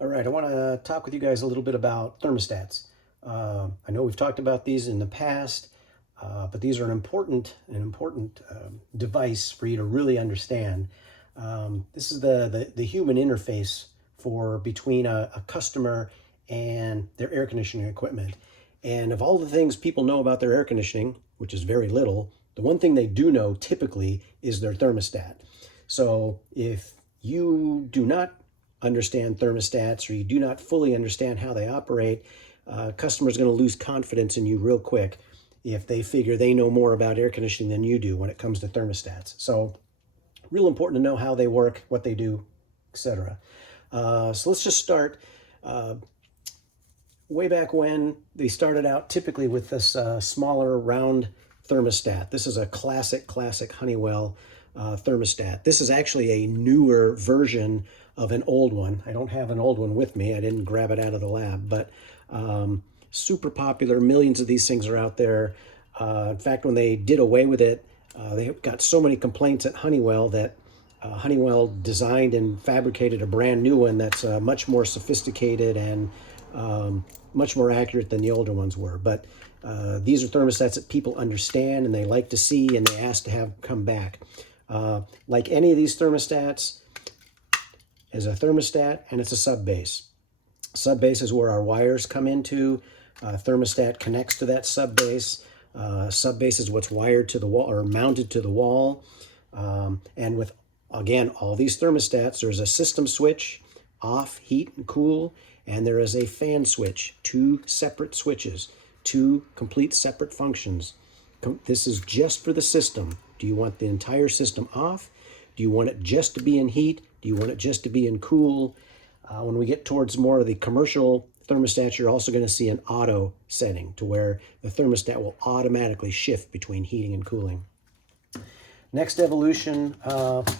All right, I want to talk with you guys a little bit about thermostats. I know we've talked about these in the past, but these are an important device for you to really understand. This is the human interface for between a customer and their air conditioning equipment. And of all the things people know about their air conditioning, which is very little, the one thing they do know typically is their thermostat. So if you do not understand thermostats or you do not fully understand how they operate, customers are going to lose confidence in you real quick if they figure they know more about air conditioning than you do when it comes to thermostats. So real important to know how they work, what they do, etc. So let's just start way back when they started out typically with this smaller round thermostat. This is a classic Honeywell thermostat. This is actually a newer version of an old one. I don't have an old one with me. I didn't grab it out of the lab, but super popular. Millions of these things are out there. In fact, when they did away with it, they got so many complaints at Honeywell that Honeywell designed and fabricated a brand new one that's much more sophisticated and much more accurate than the older ones were. But these are thermostats that people understand and they like to see and they ask to have come back. Like any of these thermostats, is a thermostat and it's a sub-base. Sub-base is where our wires come into. Thermostat connects to that sub-base. Sub-base is what's wired to the wall or mounted to the wall. And with, again, all these thermostats, there's a system switch, off, heat, and cool, and there is a fan switch, two separate switches, two complete separate functions. This is just for the system. Do you want the entire system off? Do you want it just to be in heat? Do you want it just to be in cool? When we get towards more of the commercial thermostats, you're also going to see an auto setting to where the thermostat will automatically shift between heating and cooling. Next evolution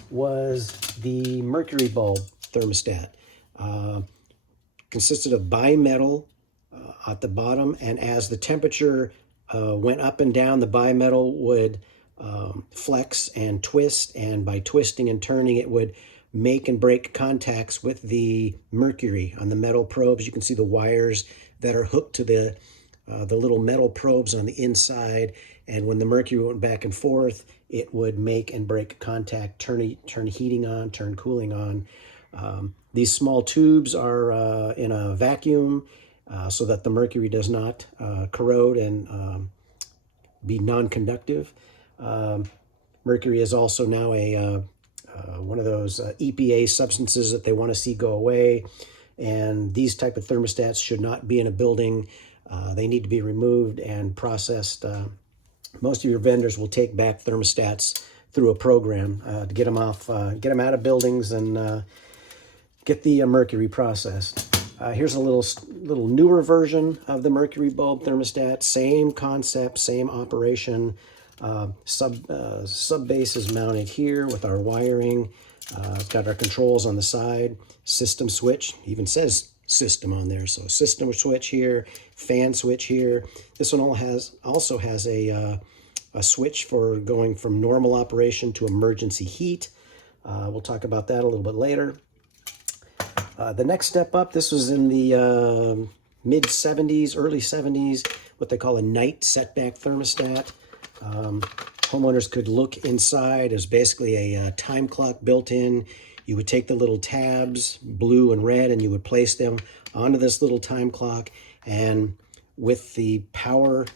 was the mercury bulb thermostat. Consisted of bimetal at the bottom, and as the temperature went up and down, the bimetal would flex and twist, and by twisting and turning, it would make and break contacts with the mercury on the metal probes. You can see the wires that are hooked to the little metal probes on the inside, and when the mercury went back and forth, it would make and break contact, turn heating on, turn cooling on. These small tubes are in a vacuum so that the mercury does not corrode and be non-conductive. Mercury is also now one of those EPA substances that they want to see go away, and these type of thermostats should not be in a building. They need to be removed and processed. Most of your vendors will take back thermostats through a program to get them off, get them out of buildings and get the mercury processed. Here's a little newer version of the mercury bulb thermostat. Same concept, same operation. Sub-base is mounted here with our wiring. It's got our controls on the side. System switch, even says system on there. So system switch here, fan switch here. This one also has a switch for going from normal operation to emergency heat. We'll talk about that a little bit later. The next step up, this was in the mid-70s, early 70s, what they call a night setback thermostat. Homeowners could look inside. There's basically a time clock built in. You would take the little tabs, blue and red, and you would place them onto this little time clock. And with the power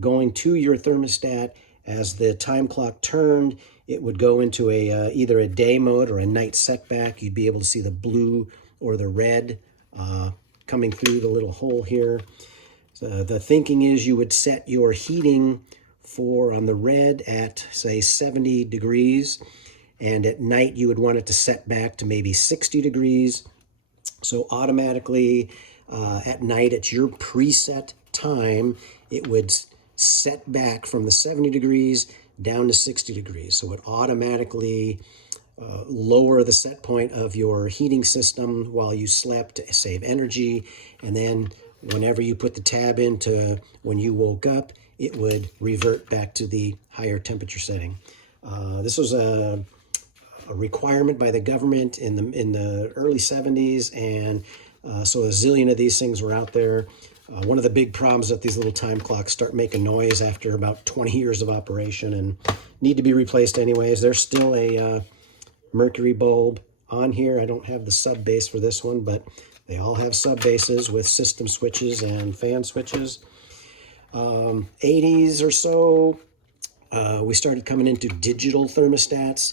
going to your thermostat, as the time clock turned, it would go into either a day mode or a night setback. You'd be able to see the blue or the red coming through the little hole here. So the thinking is you would set your heating for on the red at, say, 70 degrees, and at night you would want it to set back to maybe 60 degrees. So automatically at night at your preset time, it would set back from the 70 degrees down to 60 degrees. So it automatically lower the set point of your heating system while you slept to save energy. And then whenever you put the tab into when you woke up, it would revert back to the higher temperature setting. This was a requirement by the government in the early 70s, and So a zillion of these things were out there. One of the big problems is that these little time clocks start making noise after about 20 years of operation and need to be replaced anyways. There's still a mercury bulb on here. I don't have the sub base for this one, but they all have sub bases with system switches and fan switches. 80s or so, we started coming into digital thermostats.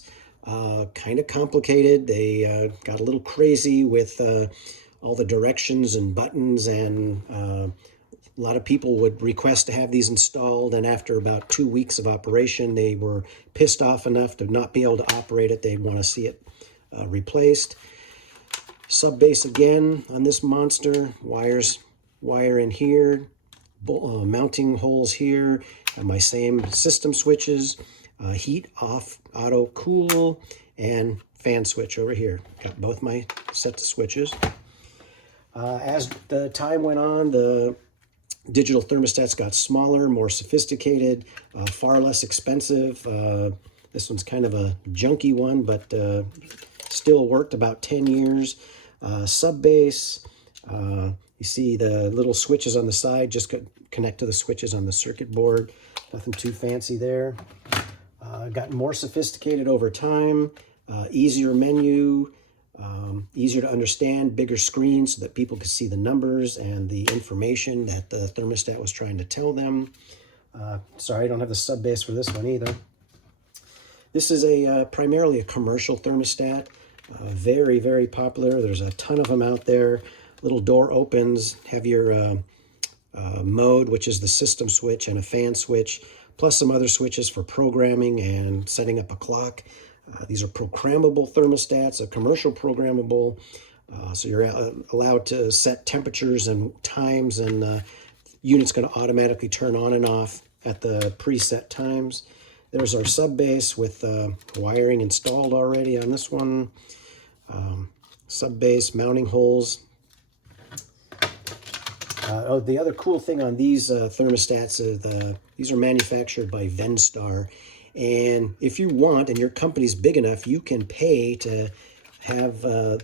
Kind of complicated. They got a little crazy with all the directions and buttons, and a lot of people would request to have these installed, and after about 2 weeks of operation, they were pissed off enough to not be able to operate it. They'd want to see it replaced. Sub base again on this monster. Wire in here, mounting holes here, and my same system switches, heat, off, auto, cool, and fan switch over here. Got both my sets of switches. As the time went on, the digital thermostats got smaller, more sophisticated, far less expensive. This one's kind of a junky one, but still worked about 10 years. Sub base, you see the little switches on the side, just connect to the switches on the circuit board. Nothing too fancy there. Got more sophisticated over time, easier menu, easier to understand, bigger screen so that people could see the numbers and the information that the thermostat was trying to tell them. Sorry, I don't have the sub base for this one either. This is primarily a commercial thermostat, very, very popular. There's a ton of them out there. Little door opens, have your mode, which is the system switch, and a fan switch, plus some other switches for programming and setting up a clock. These are programmable thermostats, a commercial programmable, so you're allowed to set temperatures and times, and the unit's going to automatically turn on and off at the preset times. There's our sub base with wiring installed already on this one. Sub base, mounting holes. The other cool thing on these thermostats is these are manufactured by Venstar. And if you want, and your company's big enough, you can pay to have the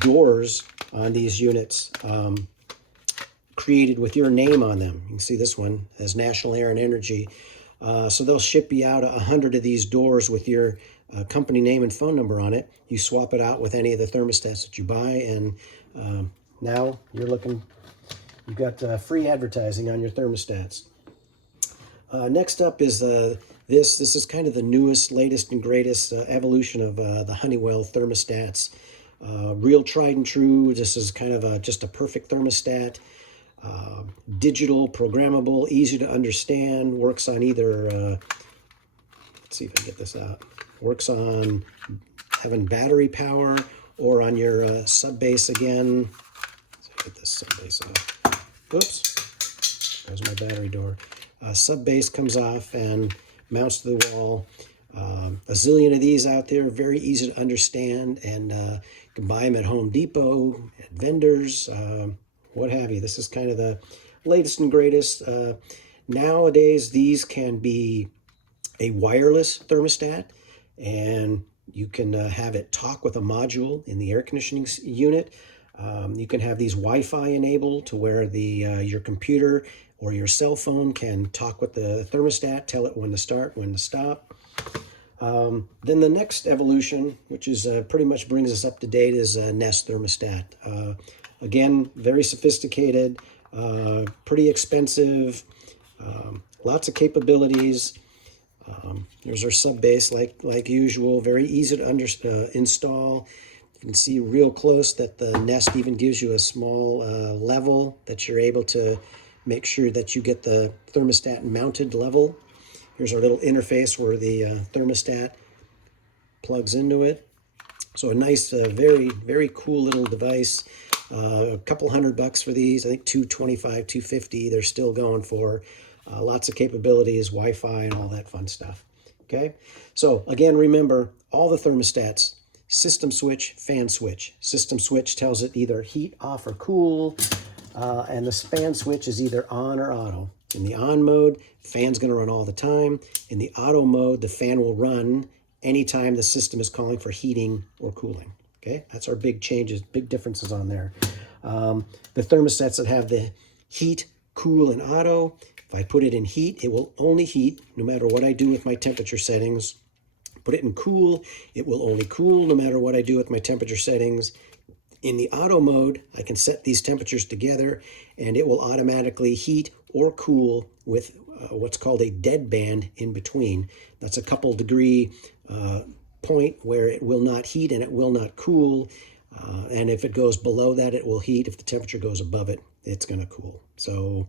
doors on these units created with your name on them. You can see this one has National Air and Energy. So they'll ship you out 100 of these doors with your company name and phone number on it. You swap it out with any of the thermostats that you buy, and now you've got free advertising on your thermostats. Next up is this is kind of the newest, latest, and greatest evolution of the Honeywell thermostats. Real tried and true. This is kind of just a perfect thermostat. Digital, programmable, easy to understand. Works on either, let's see if I can get this out. Works on having battery power or on your sub base again. Let's get this sub base off. Oops, there's my battery door. Sub base comes off and mounts to the wall. A zillion of these out there, very easy to understand, and you can buy them at Home Depot, at vendors, what have you. This is kind of the latest and greatest. Nowadays, these can be a wireless thermostat, and you can have it talk with a module in the air conditioning unit. You can have these Wi-Fi enabled to where your computer or your cell phone can talk with the thermostat, tell it when to start, when to stop. Then the next evolution, which is pretty much brings us up to date, is Nest thermostat. Again, very sophisticated, pretty expensive, lots of capabilities. Here's our sub base, like usual, very easy to install. You can see real close that the Nest even gives you a small level that you're able to make sure that you get the thermostat mounted level. Here's our little interface where the thermostat plugs into it. So a nice, very, very cool little device. A couple $100 for these. I think $225, $250. They're still going for lots of capabilities, Wi-Fi, and all that fun stuff. Okay. So again, remember all the thermostats: system switch, fan switch. System switch tells it either heat, off, or cool, and the fan switch is either on or auto. In the on mode, fan's going to run all the time. In the auto mode, the fan will run anytime the system is calling for heating or cooling. Okay, that's our big changes, big differences on there. The thermostats that have the heat, cool, and auto, if I put it in heat, it will only heat no matter what I do with my temperature settings. Put it in cool, it will only cool no matter what I do with my temperature settings. In the auto mode, I can set these temperatures together and it will automatically heat or cool with what's called a dead band in between. That's a couple degree point where it will not heat and it will not cool. And if it goes below that, it will heat. If the temperature goes above it, it's going to cool. So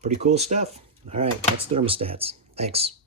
pretty cool stuff. All right, that's thermostats. Thanks.